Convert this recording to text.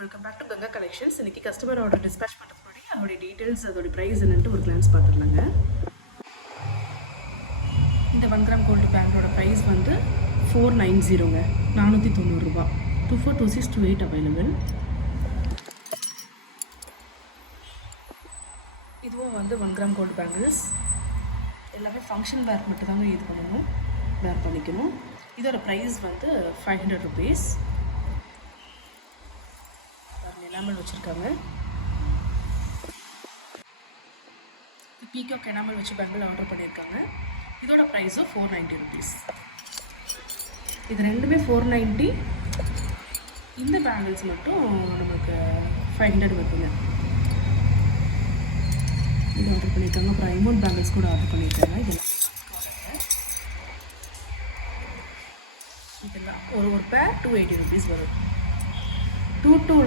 Welcome back to Ganga collections. இன்னைக்கு customer order dispatch பண்ணுறதுக்கு முன்னாடி அதோடைய டீட்டெயில்ஸ் அதோடைய ப்ரைஸ் என்னன்ட்டு ஒரு கிளான்ஸ் பார்த்துடலாங்க. இந்த 1 கிராம் கோல்டு பேங்கோட ப்ரைஸ் வந்து 490ங்க, 490 ரூபா. 242628 அவைலபிள். இதுவும் வந்து 1 கிராம் கோல்டு பேங்கிள்ஸ். எல்லாமே ஃபங்க்ஷன் வேர் மட்டும் தாங்க இது பண்ணணும், வேர் பண்ணிக்கணும். இதோட ப்ரைஸ் வந்து 500 ருபீஸ். எனாமல் வச்சுருக்காங்க. பீகாக் எனாமல் வச்சு பேங்கிள் ஆர்டர் பண்ணியிருக்காங்க. இதோட ப்ரைஸும் 490 ருபீஸ். இது ரெண்டுமே 490. இந்த பேங்கிள்ஸ் மட்டும் நமக்கு 500 வருதுங்க. இது ஆர்டர் பண்ணியிருக்காங்க. அப்புறம் ஐமோன் பேங்கிள்ஸ் கூட ஆர்டர் பண்ணியிருக்காங்க. இதெல்லாம் ஒரு பேர் 280 ருபீஸ் வரும். 22